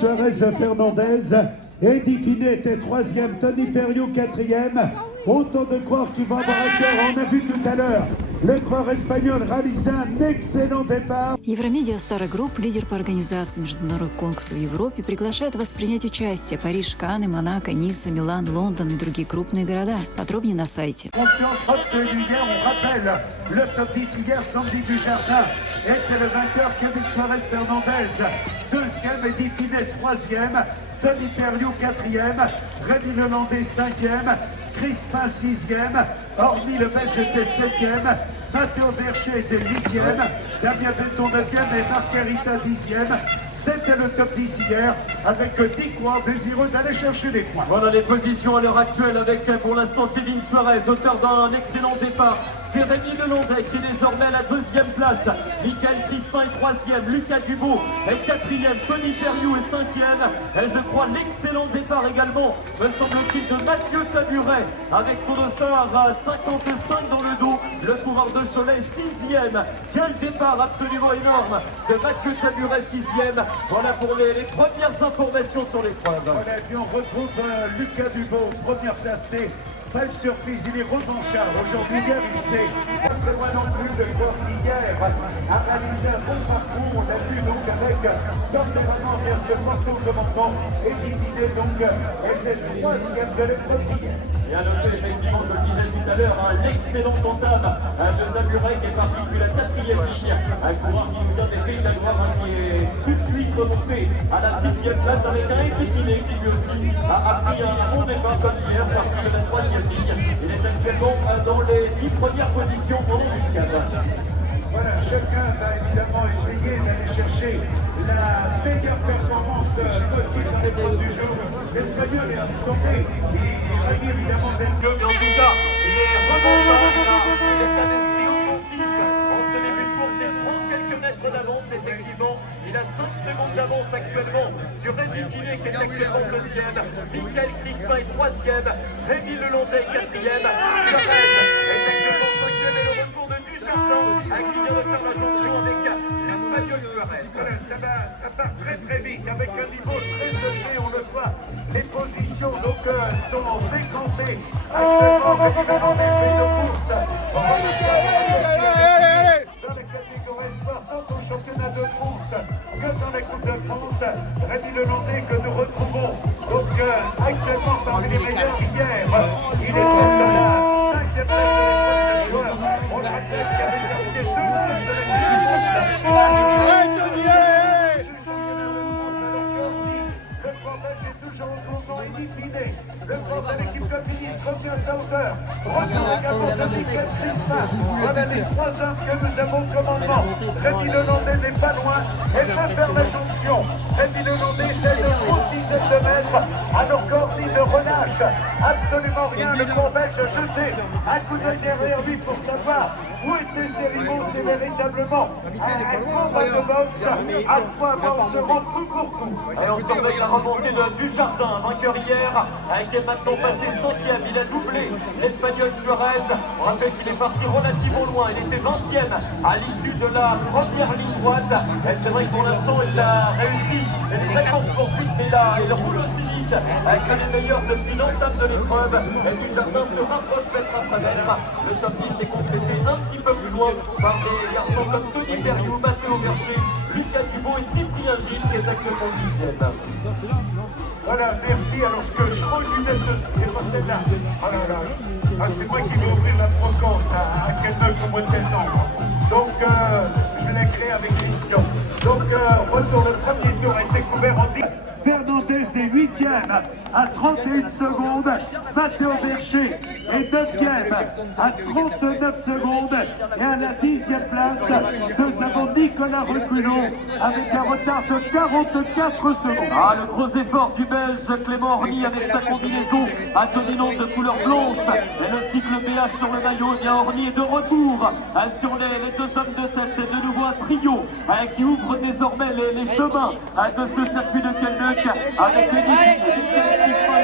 Suarez Fernandez. Eddie Finet était troisième, Tony Perriot quatrième. Autant de coureurs qui vont avoir un cœur. On a vu tout à l'heure le coureur espagnol réaliser un excellent départ. Евромедиа Star Group, лидер по организации международных конкурсов в Европе, приглашает вас принять участие. Париж, Канны, Монако, Ницца, Милан, Лондон и другие крупные города. Подробнее на сайте. Confiance obtenue hier, on rappelle le top 10 hier, Sandy Dujardin était le vainqueur, Kevin Suarez Fernandez deuxième, Eddie Finet troisième, Tony Perriot quatrième, Rémi Lelandais cinquième, Crispin sixième, Orly le Belge était septième, Matteo Bercher était huitième, Damien Benton neuvième et Margarita dixième. C'était le top 10 hier, avec 10 coureurs désireux d'aller chercher les points. Voilà les positions à l'heure actuelle avec pour l'instant Kevin Suarez, auteur d'un excellent départ. C'est Rémi Lelandais qui est désormais à la deuxième place. Michael Crispin est troisième, Lucas Dubourg est quatrième, Tony Perriot est cinquième. Et je crois l'excellent départ également, me semble-t-il, de Mathieu Taburet avec son dossard à 55 dans le dos. Le coureur de Cholet sixième. Quel départ absolument énorme de Mathieu Taburet sixième. Voilà pour les premières informations sur l'épreuve. Voilà, et puis on retrouve Lucas Dubourg, première placée. Pas de surprise, il est revanchard. Aujourd'hui, hier, il sait. Parce que moi non plus, le coureur qui hier a réalisé un bon parcours. On l'a vu donc avec Porte-Vraiment vers ce parcours de Menton. Et Didier donc était troisième de l'épreuve d'hier. Et à noter effectivement, comme je disais tout à l'heure, l'excellent entame de Taburet qui est parti depuis la quatrième ligne. Un coureur qui nous donne des clés d'avoir qui est tout de suite remonté à la sixième place avec un Eddie qui lui aussi a pris un bon départ comme hier, parti de la troisième. Il est actuellement dans les 10 premières positions pendant le week-end. Voilà, chacun va évidemment essayer d'aller chercher la meilleure performance possible dans l'épreuve du jour. L'Espagnol est tombé, il règne évidemment d'être Mais en tout cas, il est remontant, il est un esprit offensif. En ce début de course, il prend quelques mètres d'avance, effectivement. Il a 5 secondes d'avance actuellement sur Rémi Finet qui est actuellement deuxième. Michael Crispin est troisième. Rémi Lelandais quatrième. Suarez est actuellement cinquième et le retour de Dujardin qui vient de faire l'attention avec l'Espagnol Suarez. Voilà, ça part très vite avec un niveau très élevé, on le voit. Les positions donc sont décantées. Actuellement, Rémi Lelandais fait de course. On va le faire dans la catégorie espoir, tant au championnat de France que dans la Coupe de France. Rémi Lelandais que nous retrouvons donc actuellement parmi les meilleurs hier. Il est à la 5e place de l'épreuve de joueurs. On le rappelle qu'il avait terminé deuxième de la Le problème est toujours au moment éliminé. Le problème de l'équipe de Philippe revient à sa hauteur. Retour également de Michael Crispin. Voilà les trois hommes que nous avons au commandement. Rémi Lelandais n'est pas loin et peut faire la jonction. Rémi Lelandais fait de grosses dizaines de mètres alors qu'Orly ne relâche absolument rien. Le corbeil de jeter un coup d'œil derrière lui pour savoir où était Cérimon. C'est véritablement un combat de boxe à quoi on se rend coup pour coup. Et on surveille la remontée de Dujardin, vainqueur hier, qui est maintenant passé centième. Il a doublé l'Espagnol Suarez. On rappelle qu'il est parti relativement loin. Il était 20e à l'issue de la première ligne droite. Et c'est vrai que pour l'instant, il a réussi. Il est très courte poursuite, mais là, il roule aussi vite. Avec les meilleurs depuis l'entame de l'épreuve. Et Dujardin se rapproche mètre après mètre. Le top 10 est complété un petit peu plus loin par des garçons comme Tony Perriot, Matteo Bercher, Lucas Dubourg et Cyprien Gilles qui est actuellement 10e. Voilà, merci. Alors que je crois une lunette de c'est pas celle-là. Oh là là. Ah, c'est moi qui vais ouvrir la brocante à Scanbuck au mois de septembre. Donc, je l'ai créé avec Christian. Donc, retour, le premier tour a été couvert en 10. Fernandez est 8e à 31 secondes. Matteo Bercher est 9e à 39 secondes. Et à la 10e place, nous avons Nicolas Reculon avec un retard de 44 secondes. Ah, le gros effort du Belge Clément Orly avec sa combinaison à dominante de couleur blanche. Et le cycle BH sur le maillot, bien Orly est de retour sur les deux hommes de tête. C'est de nouveau un trio qui ouvre désormais les chemins de ce circuit de Kenneck avec les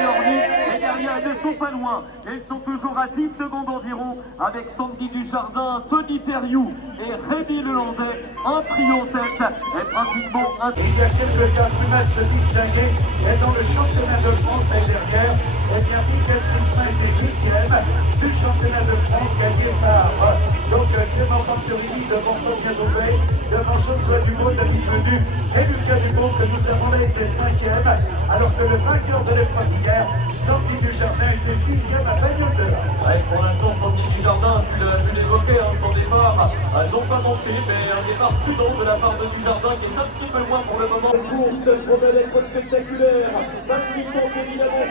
Orly et derrière de son sont pas loin. Elles sont toujours à 10 secondes environ avec Sandy Dujardin, Tony Perriou et Rémi Lelandais. Un trio en tête est pratiquement un... Il y a quelques cas se distinguer. Et dans le championnat de France l'année dernière, eh bien, Michael Prisma était 8e du championnat de France gagné par Clément Panturini devant Sonia Doubet, devant Joshua Dumont, David Menu et Lucas Dumont que nous avons là été 5e, alors que le vainqueur de l'épreuve hier, Sandy Dujardin, était 6e à Bagnolet. Ouais, pour l'instant, Sandy Dujardin, pu l'évoquer, son départ, non pas monté, mais un départ prudent de la part de Dujardin qui est un petit peu loin pour le moment. Course, promet d'être spectaculaire. Magnifique, évidemment,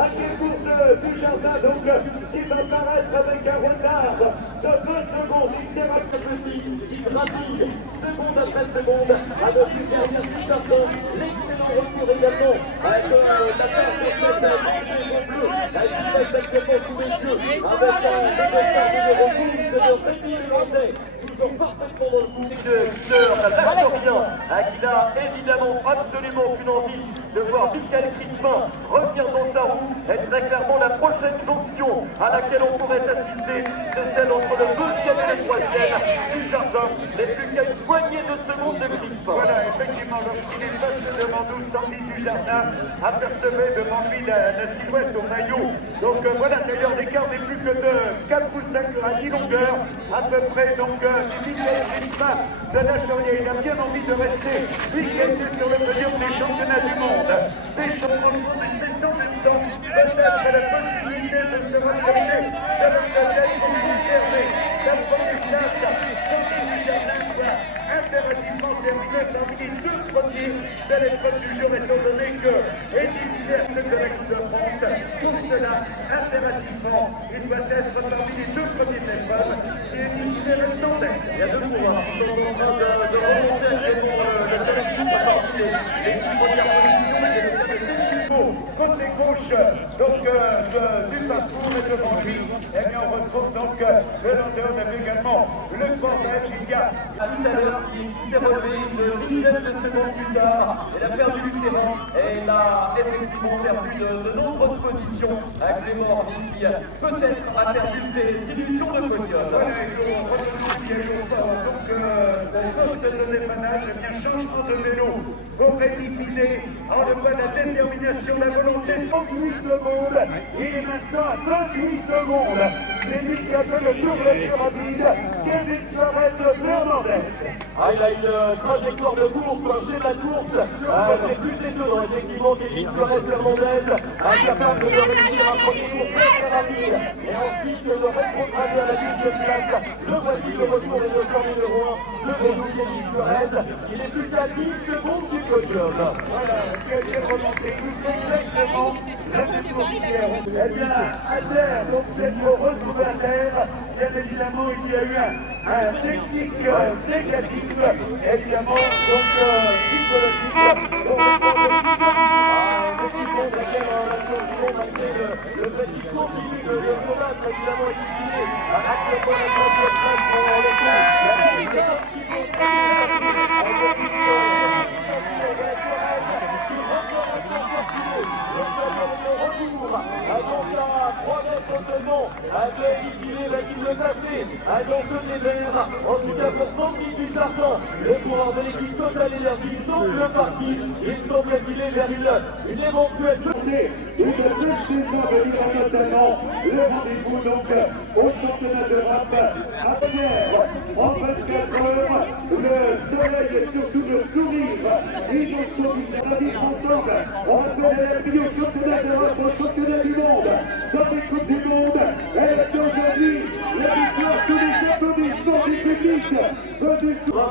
À quelle course Dujardin, donc, qui va paraître avec un retard de 20 secondes. Il sert à il rapide, seconde après seconde, avec une dernière Dujardin. L'excellent retour également avec la part de cette maison bleue, qui va exactement sous les yeux, avec un adversaire de recours, c'est le Rémi Lelandais. Toujours parfaitement dans le coup de l'Astorien, qui a évidemment absolument aucune envie de voir Michael Crispin revenir dans sa roue. Elle serait clairement la prochaine jonction à laquelle on pourrait assister, c'est celle entre le 2e et le 3e du jardin, n'est plus qu'à une poignée de secondes de Crispin. Voilà, effectivement, lorsqu'il est passé devant nous, Sandy Dujardin apercevait devant lui la silhouette au maillot. Donc voilà, d'ailleurs, l'écart n'est plus que de 4 ou 5 à 10 longueurs, à peu près. Donc, Michael Crispin de la Charrière, il a bien envie de rester. Lui qui a été sur le podium des championnats du monde, des champions du monde, et c'est en même temps peut-être la possibilité de se rapprocher de la tête pour conserver la première place. Sandy Dujardin doit impérativement terminer parmi les 2 premiers de l'épreuve du jour, étant donné que Edith Cercle de la Coupe de France, pour cela, impérativement, il doit être parmi les 2 premiers de l'épreuve. Et Edith Cercle, il y a 2 pouvoirs qui sont en train de remonter actuellement le téléphone parmi les premières positions et les côté gauche donc, du parcours et devant lui, et bien on retrouve donc le Landais, mais également le sport belge. Il y a tout à l'heure, il s'est relevé une dizaine de secondes plus tard. Elle a perdu du terrain et elle a effectivement perdu de nombreuses positions avec Clément Orville qui peut-être a perdu ses illusions de podium. voilà, il faut retenir donc le poste de dépannage, eh bien changement de vélo pour précipiter, on le voit la détermination, la volonté, 38 secondes, il est maintenant à 28 secondes, c'est lui qui a fait le tour le plus rapide, Kevin Suarez Fernandez. Ah, il a une trajectoire de course, c'est la course, c'est plus étonnant, effectivement, Kevin Suarez Fernandez, capable de réussir un premier tour très rapide, et ensuite de rétrograder à la 10e place. Le voici le retour des 200 numéro 1, le vélo Kevin Suarez, il est plus qu'à 10 secondes du podium. Voilà, qui a été remonté exactement la même position. Eh bien, à terre, donc c'est pour retrouver à terre, bien évidemment, il y a eu un technique négatif, évidemment, donc psychologique. Le petit continue de combattre, évidemment, éliginé actuellement la 3e place pour le en tout cas pour Sandy Dujardin, le coureur de l'équipe Total Énergie sauve le parti. Il semble qu'il est vers une éventuelle une deuxième saison de Ligue notamment le rendez-vous donc au championnat d'Europe à première en 24 heures. Le soleil et surtout le sourire, ils nous sont mis ensemble. On rappelle la vie au championnat d'Europe, au championnat du monde, dans les coupes du monde. Et aujourd'hui, la victoire tous les applaudissements du public.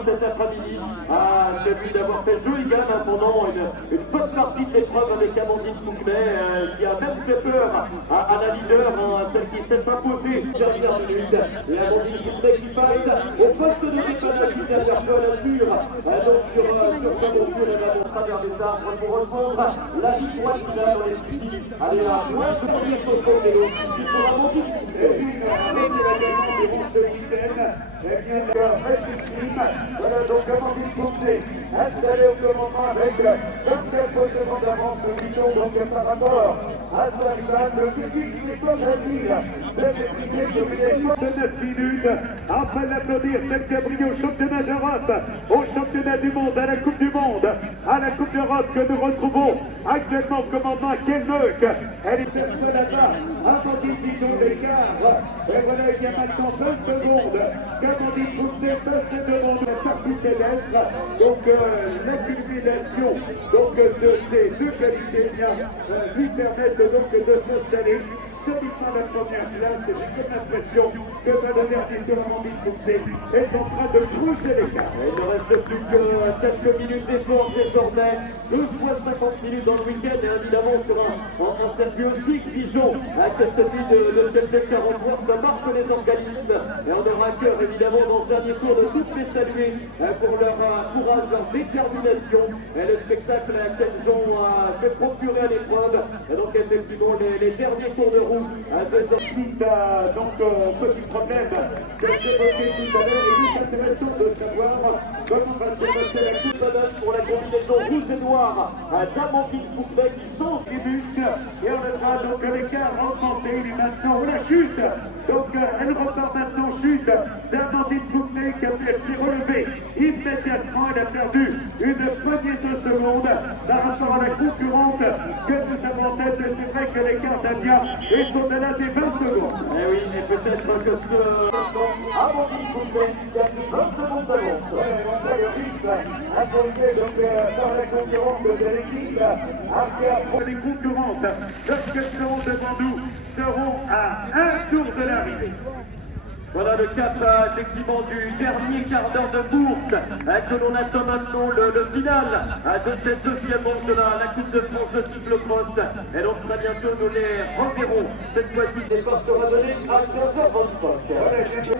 cet après-midi à celui d'avoir fait joli gamme pendant une bonne partie de l'épreuve avec Amandine Souquet qui a même fait peur à la leader, celle qui s'est imposée dernière minute. Et Amandine Souquet qui passe au poste de dépannage derrière peu à la sûre. Donc sur Cabourg, elle va au travers des arbres pour reprendre la ligne droite finale dans les petits. Allez là, loin de première sur le vélo. Il faudra monter. Et puis, ce week-end, eh bien, voilà donc Amandine Souquet installée au commandement avec 24 points d'avance plutôt donc par rapport à Saint-Milan, le public n'est pas facile de maîtriser le rythme de 9 minutes. Après l'applaudir, Celle Brio au championnat d'Europe, au championnat du monde, à la Coupe du Monde, à la Coupe d'Europe que nous retrouvons actuellement au commandement à Kelmeuk. Elle est seule là-bas, avant 10 secondes d'écart. Et voilà, il y a maintenant 20 secondes. Comme on dit, pour ces 20 secondes, la partie pédestre. Donc, l'accumulation de ces deux qualités lui permettent donc de s'installer solidement la première place. Et j'ai comme l'impression que Valérie sur Amandine Fourcé est en train de creuser l'écart. Il ne reste plus que quelques minutes d'effort désormais. 12 fois 50 minutes dans le week-end et évidemment sur un circuit aussi exigeant que celui de cette 43, ça marque les organismes. Et on aura à cœur évidemment dans ce dernier tour de toutes les saluer pour leur courage, leur détermination et le spectacle qu'elles ont fait procurer à l'épreuve. Et donc effectivement les derniers tours de roue. Donc, petit problème que j'évoquais tout à l'heure, et il est intéressant de savoir comment va se passer la coupe pour la combinaison rouge et noire d'Amandine Fourcé qui sont du but. Et on verra donc l'écart augmenté, il est maintenant la chute. Donc, elle repart maintenant chute d'Amandine Fourcé qui s'est relevée immédiatement. Elle a perdu une poignée de secondes par rapport à la concurrente que nous avons en tête. C'est vrai que l'écart d'Adia est au-delà des 20 secondes. Eh oui, mais peut-être que ce Amandine Fourcé qui a pris 20 secondes d'avance. On voit le rythme imposé donc par la concurrente de l'équipe. Les concurrentes, lorsqu'elles seront devant nous, seront à un tour de l'arrivée. Voilà le cap effectivement du dernier quart d'heure de course que l'on attend maintenant le final de cette deuxième manche de la Coupe de France de cyclocross. Et donc très bientôt nous les reverrons. Cette fois-ci l'effort sera donné à 15h25.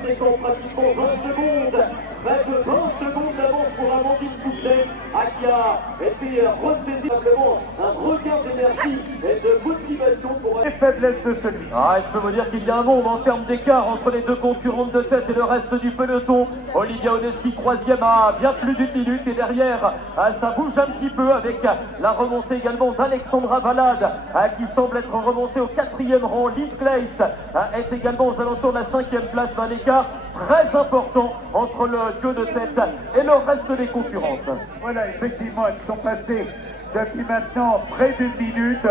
C'est qu'on pratiquement 20 secondes. Près de 20 secondes d'avance pour Amandine Fourcé qui a été ressaisie simplement un regain d'énergie et de motivation pour les faiblesses de celui. Je peux vous dire qu'il y a un monde en termes d'écart entre les deux concurrentes de tête et le reste du peloton. Olivia Odessi, troisième à bien plus d'une minute. Et derrière, ça bouge un petit peu avec la remontée également d'Alexandra Valade qui semble être remontée au 4e rang. Liz Claes est également aux alentours de la 5e place. Un écart très important entre le duo de tête et le reste des concurrentes. Voilà, effectivement, elles sont passées depuis maintenant près d'une minute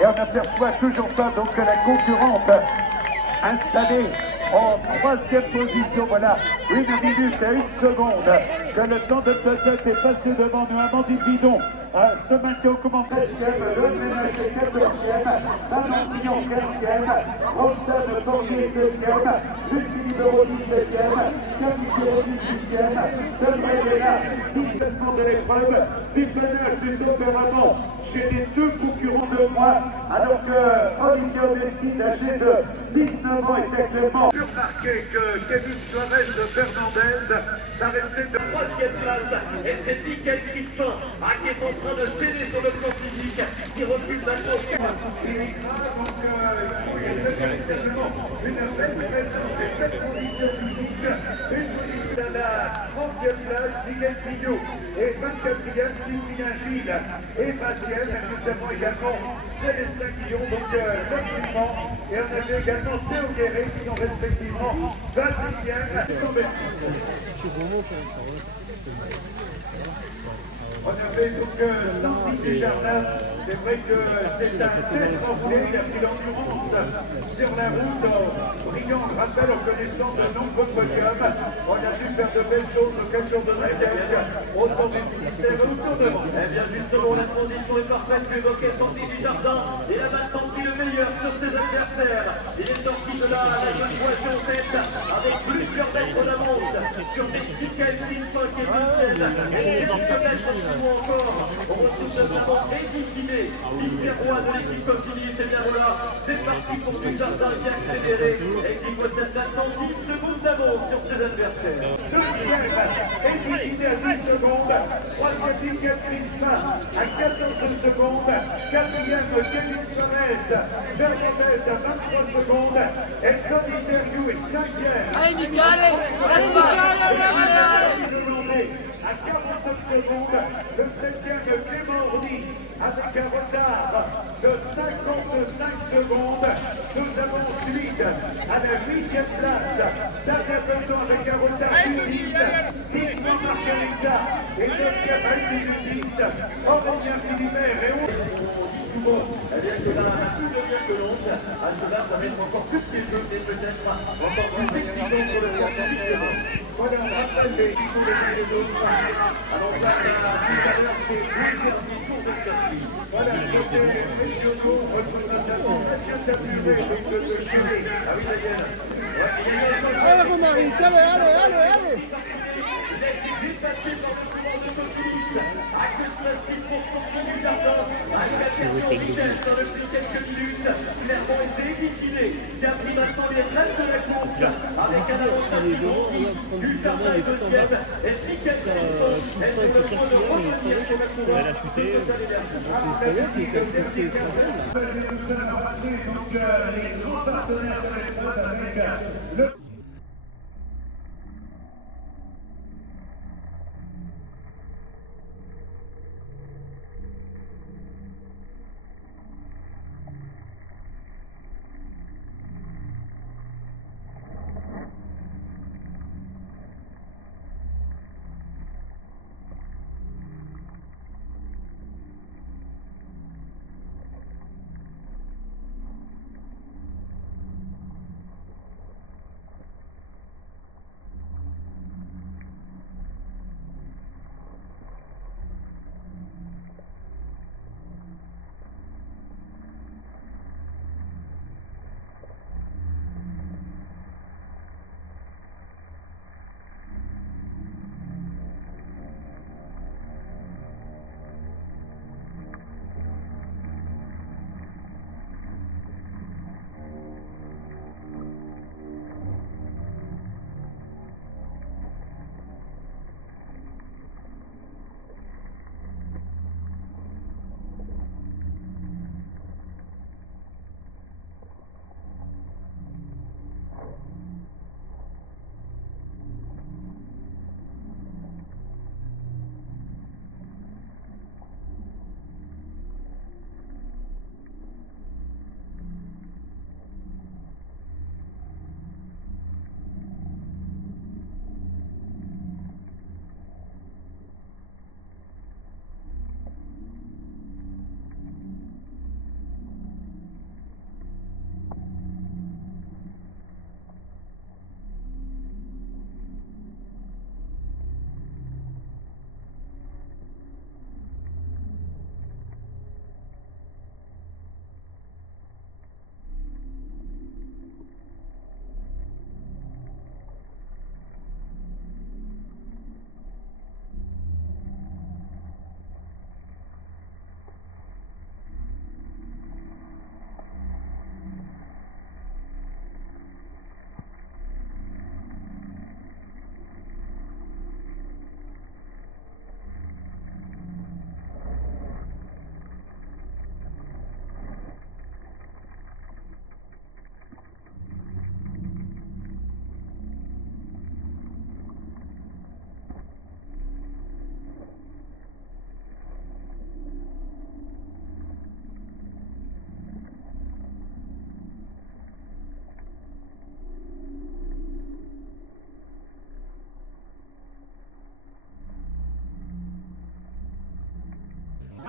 et on n'aperçoit toujours pas donc la concurrente installée en 3e position. Voilà, 1 minute et 1 seconde que le temps de peut-être est passé devant nous. Amandine Bidon se maintient au commentaire. Joël Ménager 14e, Manon Pillon 15e, Roxane Forgier 16e, Lucie Libero 17e, Camille Gironi 6e, Debré Léna 17e de l'épreuve, du planage du auparavant. J'ai les deux concurrents de moi, alors que Olivia Odessi, âgée de 19 ans, est actuellement. J'ai remarqué que Kevin Suarez de Fernandez s'arrêtait de 3e place. Et c'est Mickaël Crispin qui est en train de céder sur le plan physique, qui recule maintenant. Il est grave, donc il y a certainement une belle présence et belle condition physique. Une position à la 30e place, Miguel Pillot, et 24e, Sylvia Gilles, et 20e. Nous avons également Célestin Guillon, donc l'acquittement, et on avait également Théo Guéret qui sont respectivement 26e. On avait donc Sandy Desjardins. C'est vrai que c'est un test envolé, il a pris l'endurance sur la route en brillant grâce à leur connaissance de nombreux podiums. On a pu faire de belles choses, l'occasion de Dragag, autant du ministère autour de moi. Eh bien justement, la transition est parfaite, tu évoquais Sandy Desjardins. Il a maintenant pris le meilleur sur ses adversaires. Il est sorti de là, la jeune voiture en tête, avec plusieurs mètres d'avance sur des Mickaël Crispin qui est deuxième. Et quelques mètres plus loin encore, on retrouve simplement éliginé Roy de l'équipe Coquilly. C'est bien voilà, c'est parti pour Desjardins qui a accéléré et qui possède maintenant 10 secondes d'avance sur ses adversaires. Deuxième, éliginé à 10 secondes. Troisième, Mickaël Crispin à 14 secondes. Quatrième, Kevin Suarez, Fernandez à 23 secondes. Et Tony Interview est 5e. Allez, Mickaël, À 49 secondes, le 7e Clément Orny avec un retard secondes. Nous avons ensuite à la 8e place, Damien Peloton avec un retard du 10, Dietmar Margarita et 9e Albi du 10, Aurélien Philibert et Souvent, elle est là à plus de bien que l'onde. À cela, ça va être encore plus piégeux et peut-être encore plus exigeant pour le terrain. voilà, rappelez, il faut les autres. Alors, on va faire la supérieure, c'est le dernier tour de circuit. Voilà, côté régionaux, représentation bien saturée, donc de Chili. Ah oui, Daniel. Allez, Romari, allez, allez, allez, allez. Qui a pris maintenant les rênes de la course avec un avantage du jardin et deuxième et Michael Philipson est sur le point de revenir sur la course. Elle a chuté. Donc, les grands partenaires de l'épreuve avec le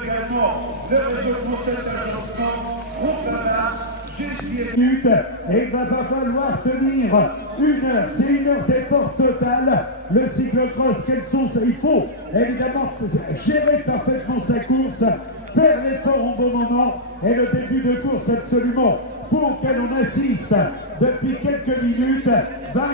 également le réseau français de l'agencement, minutes et il va falloir tenir une heure, c'est une heure d'effort total. Le cyclocross, il faut évidemment gérer parfaitement sa course, faire l'effort au bon moment et le début de course absolument faut auquel on assiste depuis quelques minutes va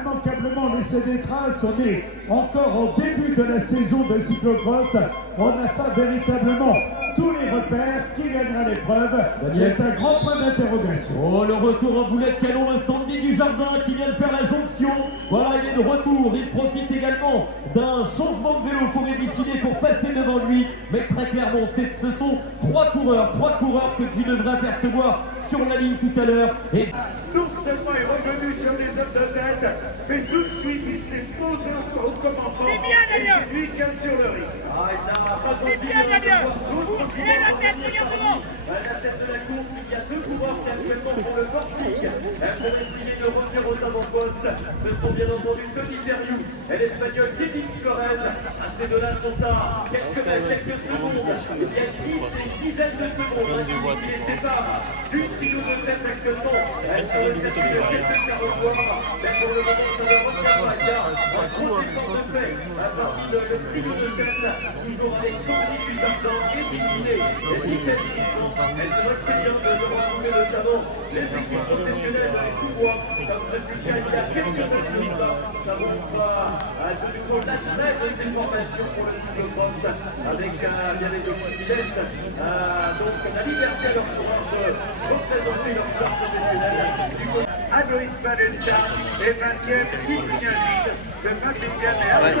immanquablement laisser des traces. On est encore au début de la saison de cyclocross, on n'a pas véritablement tous les repères. Qui gagnera l'épreuve? C'est un grand point d'interrogation. Oh, le retour en boulet de canon, incendie du jardin qui vient de faire la jonction. Voilà, il est de retour. Il profite également d'un changement de vélo pour défiler, pour passer devant lui. Mais très clairement, ce sont trois coureurs que tu devrais apercevoir sur la ligne tout à l'heure. Et Non seulement est revenu sur les hommes de tête, mais tout de suite il s'est posé au commencement. C'est bien, Damien. Et lui calme sur le rythme. C'est bien, Damien. Vous, et la tête, regardez-moi. à la tête de la course, il y a deux coureurs qui maintenant pour le Portugal. Pour essayer de revenir aux avant-postes, ce sont bien entendu Tony Terriou et l'Espagnol Kevin Flores. Ces deux-là sont à quelques secondes. Il y a une dizaine de secondes qui les séparent du trio de tête actuellement. Sur le circuit de quelques carrefours. Mais pour le moment, ça ne revient pas. Il y a un gros effort de fait parmi le trio de tête. Toujours avec Dominique Dardin et Didier. Et Michael Dixon. Elle se moque très bien de retrouver notamment les équipes professionnelles dans les sous-bois. Comme résultat, il y a quelques secondes. Ça montre de nouveau la trêve de ces formations pour le cyclocross avec bien les deux pilotes. Donc la liberté à leur pouvoir de représenter leur sport professionnel. Aloïs Valentin est 20e, Guignanide, le 21e et Alain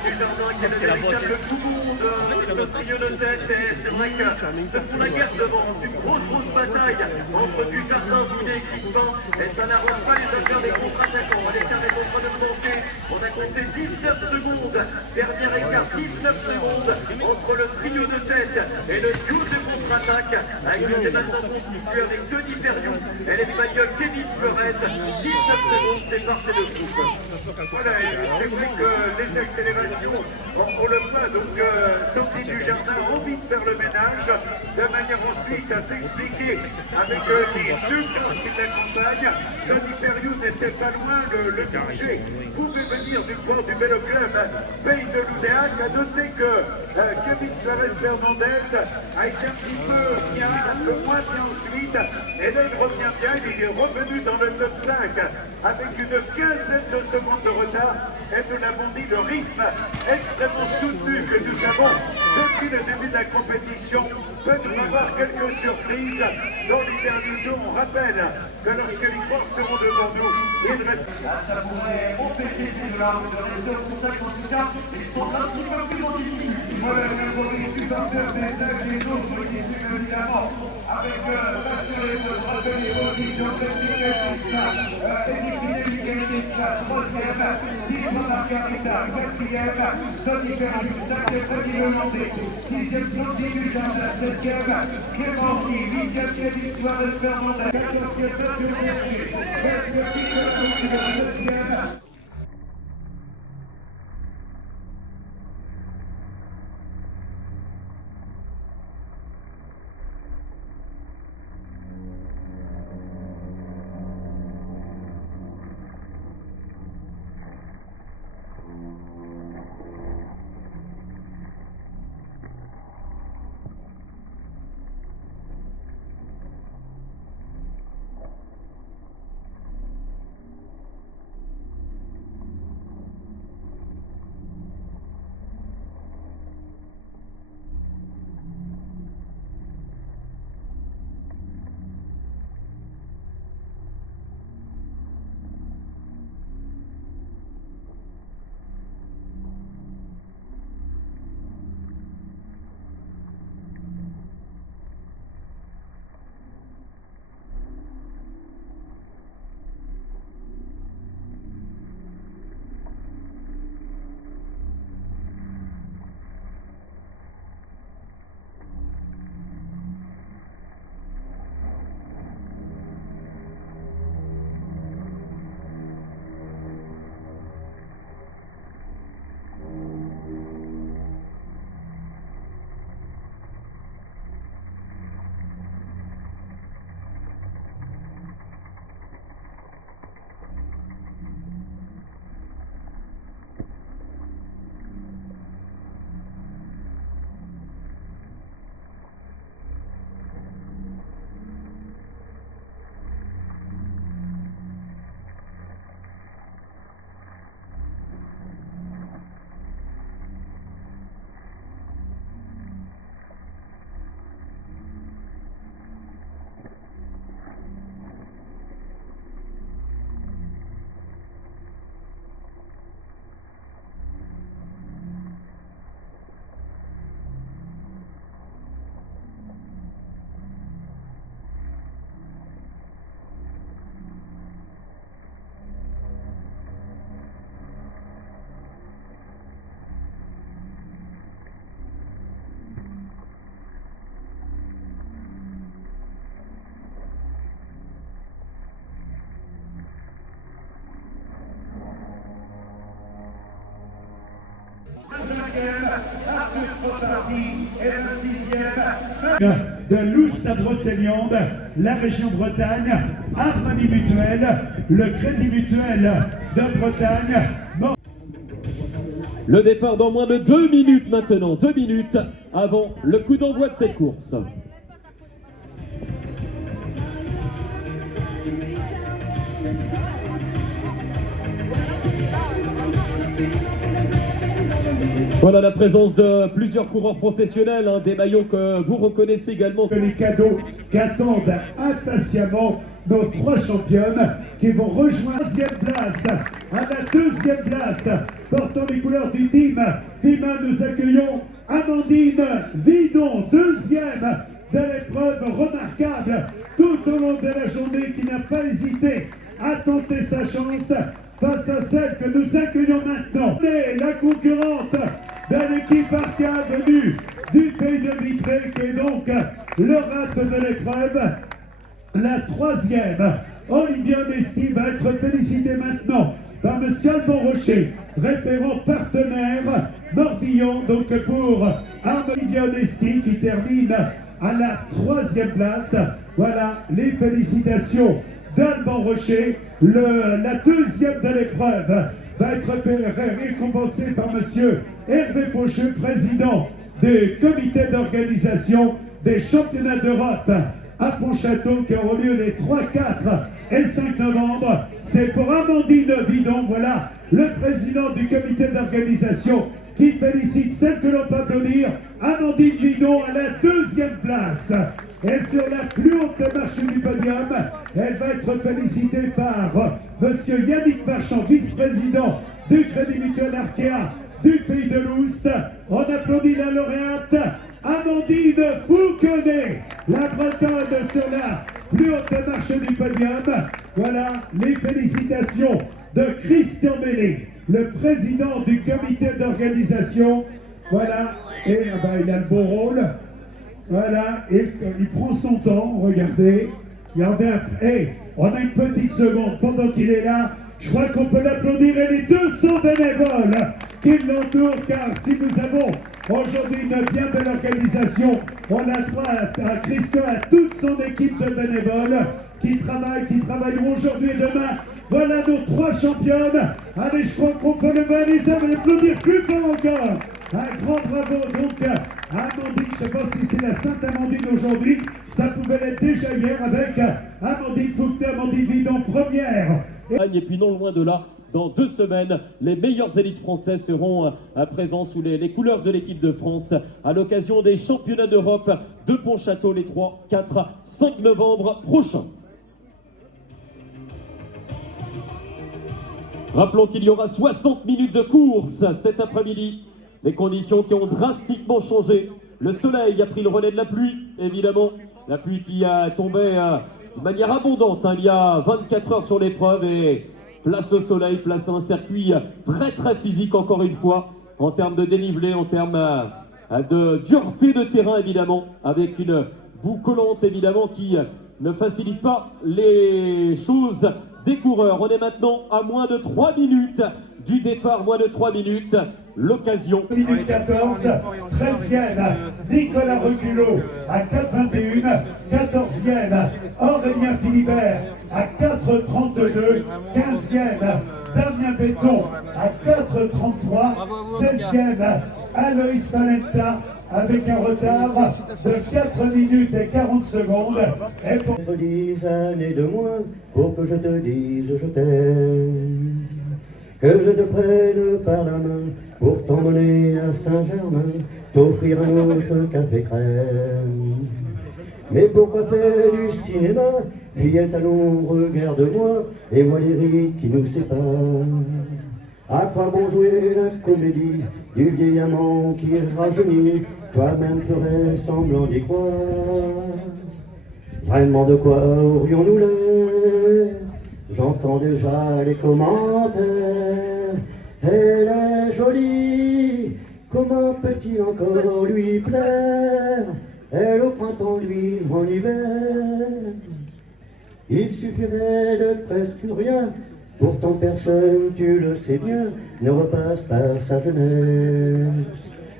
du jardin qui est le véritable poumon de ce trio de tête. Et c'est vrai que ce sont la guerre devant, une grosse bataille entre du jardin, Boulet et Crispin, et ça n'arrange pas les acteurs des contre-attaquants. L'écart est en train de monter, on a compté 19 secondes, dernier écart 19 secondes entre le trio de tête et le duo de contre-attaque, avec le débattant constitué avec Denis Perriou et l'Espagnol Kevin Flores. 19 secondes séparent ces deux groupes. Voilà, c'est vrai que les accélérations ont le pas, donc Sophie Dujardin a envie de faire le ménage, de manière ensuite à s'expliquer avec les deux classes qui l'accompagnent. Denis Perriou n'était pas loin, le toucher pouvait venir du port du Vélo Club Pays de l'Oudéac. À noter que Kevin Flores Fernandez a été un petit peu bien, un peu moins bien ensuite, et là il revient bien, il est revenu dans le top 5 avec une quinzaine de secondes de retard, et nous l'avons dit, le rythme extrêmement soutenu que nous avons depuis le début de la compétition peut nous avoir quelques surprises dans les derniers jours. On rappelle que lorsque les forces seront devant nous, il reste... Ça pourrait empêcher ces deux-là de rester au contact en tout cas. Ils sont un petit peu plus difficiles. Voilà, nous avons les supporters des uns et des autres qui suivent évidemment avec Pascal et votre atelier position troisième, Didier Margarita, quatrième, Tony Perriou, cinquième, Tony Lelandais, sixième, Francis Jardin, septième, Clément Guy, huitième, Kevin Flores Fernandez, quatorzième, Mathieu Berger, septième, Arthur Fontardi et le 10e. De Loust à Brocéliande, la région Bretagne, Harmonie Mutuelle, le Crédit Mutuel de Bretagne. Le départ dans moins de 2 minutes maintenant, 2 minutes avant le coup d'envoi de cette course. Voilà la présence de plusieurs coureurs professionnels, hein, des maillots que vous reconnaissez également. Les cadeaux qu'attendent impatiemment nos 3 championnes qui vont rejoindre la 2e place. À la 2e place, portant les couleurs du team FIMA, nous accueillons Amandine Vidon, 2e de l'épreuve remarquable tout au long de la journée, qui n'a pas hésité à tenter sa chance face à celle que nous accueillons maintenant. Et la concurrente de l'équipe Arca venue du pays de Vitré, qui est donc le rate de l'épreuve, la 3e. Olivier Onesti va être félicité maintenant par M. Alban Rocher, référent partenaire Morbihan, donc pour Olivier Onesti qui termine à la 3e place. Voilà les félicitations d'Alban Rocher. La 2e de l'épreuve va être récompensée par M. Hervé Faucheux, président du comité d'organisation des championnats d'Europe à Pontchâteau, qui auront lieu les 3, 4 et 5 novembre. C'est pour Amandine Vidon, voilà le président du comité d'organisation qui félicite celle que l'on peut applaudir, Amandine Vidon, à la 2e place. Et sur la plus haute marche du podium, elle va être félicitée par M. Yannick Marchand, vice-président du Crédit Mutuel Arkea du pays de l'Oust. On applaudit la lauréate Amandine Fouquenet, la Bretonne, sur la plus haute marche du podium. Voilà les félicitations de Christian Mélé, le président du comité d'organisation. Voilà, et il a le beau rôle. Voilà, et il prend son temps, regardez. Regardez, on a une petite seconde pendant qu'il est là. Je crois qu'on peut l'applaudir, et les 200 bénévoles qui l'entourent, car si nous avons aujourd'hui une bien belle organisation, on a droit à Christian, à toute son équipe de bénévoles qui travailleront aujourd'hui et demain. Voilà nos 3 championnes. Allez, je crois qu'on peut les applaudir plus fort encore. Un grand bravo donc à Amandine. Je ne sais pas si c'est la Sainte Amandine aujourd'hui, ça pouvait l'être déjà hier avec Amandine Fouquenet, Amandine Vidon première. Et puis non loin de là, dans 2 semaines, les meilleures élites françaises seront présents sous les couleurs de l'équipe de France à l'occasion des championnats d'Europe de Pontchâteau les 3, 4, 5 novembre prochains. Rappelons qu'il y aura 60 minutes de course cet après-midi. Des conditions qui ont drastiquement changé. Le soleil a pris le relais de la pluie, évidemment. La pluie qui a tombé de manière abondante il y a 24 heures sur l'épreuve. Et place au soleil, place à un circuit très très physique encore une fois. En termes de dénivelé, en termes de dureté de terrain évidemment. Avec une boue collante évidemment qui ne facilite pas les choses des coureurs. On est maintenant à moins de 3 minutes du départ, moins de 3 minutes. L'occasion. Minute 14, 13e, Nicolas Reculot à 4,21, 14e, Aurélien Philibert à 4,32, 15e, Damien Béton à 4,33, 16e, Aloïs Valenta avec un retard de 4 minutes et 40 secondes. Et pour 10 années de moins pour que je te dise je t'aime, que je te prenne par la main pour t'emmener à Saint-Germain, t'offrir un autre café crème. Mais pourquoi faire du cinéma? Fillette, allons, regarde-moi et vois les rides qui nous séparent. À quoi bon jouer la comédie du vieil amant qui rajeunit? Toi-même ferais semblant d'y croire. Vraiment, de quoi aurions-nous l'air? J'entends déjà les commentaires. Elle est jolie, comment peut-il encore lui plaire? Elle au printemps, lui en hiver. Il suffirait de presque rien, pourtant personne, tu le sais bien, ne repasse par sa jeunesse.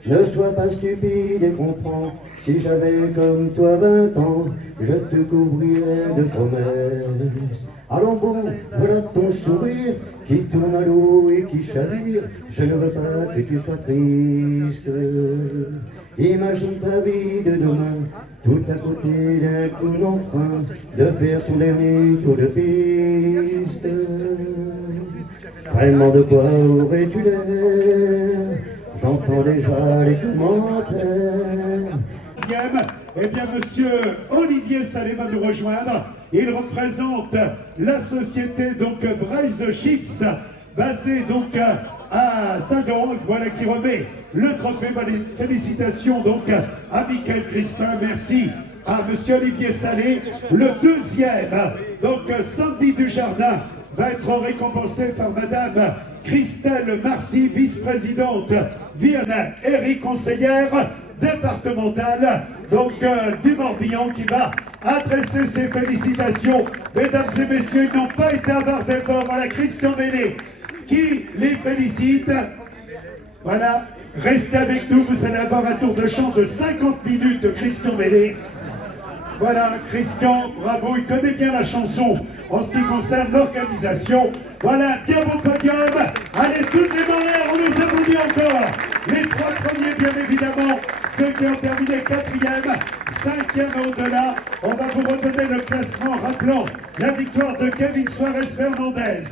Ne sois pas stupide et comprends, si j'avais comme toi 20 ans, je te couvrirais de promesses. Allons bon, voilà ton sourire qui tourne à l'eau et qui chavire. Je ne veux pas que tu sois triste. Imagine ta vie de demain, tout à côté d'un coup en train de faire son dernier tour de piste. Vraiment de quoi aurais-tu l'air? J'entends déjà les commentaires. Eh bien, monsieur Olivier Salé va nous rejoindre. Il représente la société donc Braise Chips, basée donc à Saint-Laurent, voilà qui remet le trophée. Félicitations donc à Michael Crispin. Merci à monsieur Olivier Salé. Le deuxième, donc Sandy Dujardin, va être récompensé par madame Christelle Marcy, vice-présidente Vienne Eric, conseillère départementale donc du Morbihan, qui va adresser ses félicitations. Mesdames et messieurs, ils n'ont pas été avares d'efforts. Voilà Christian Bellé qui les félicite. Voilà, restez avec nous, vous allez avoir un tour de chant de 50 minutes de Christian Bellé. Voilà, Christian, bravo, il connaît bien la chanson en ce qui concerne l'organisation. Voilà, bien beau podium. Allez, toutes les mains en l'air, on les applaudit encore. Les trois premiers, bien évidemment, ceux qui ont terminé 4e, 5e au-delà. On va vous redonner le classement, rappelant la victoire de Kevin Suarez Fernandez.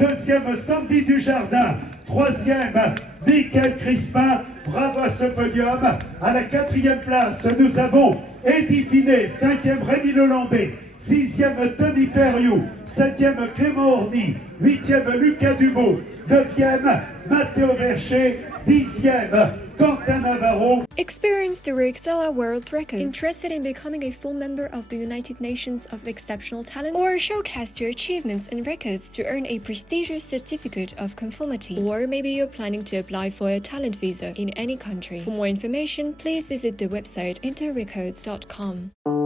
2e, Sandy Dujardin. 3e, Michael Crispin. Bravo à ce podium. À la 4e place, nous avons Eddie Finet. 5e, Rémi Lelandais. 6e, Tony Perriou. 7e, Clément Orny. 8e, Lucas Dubo. 9e, Matteo Vercher. 10e, Quentin Navarro. Experience the Rexella World Records. Interested in becoming a full member of the United Nations of Exceptional Talents? Or showcase your achievements and records to earn a prestigious certificate of conformity? Or maybe you're planning to apply for a talent visa in any country? For more information, please visit the website interrecords.com.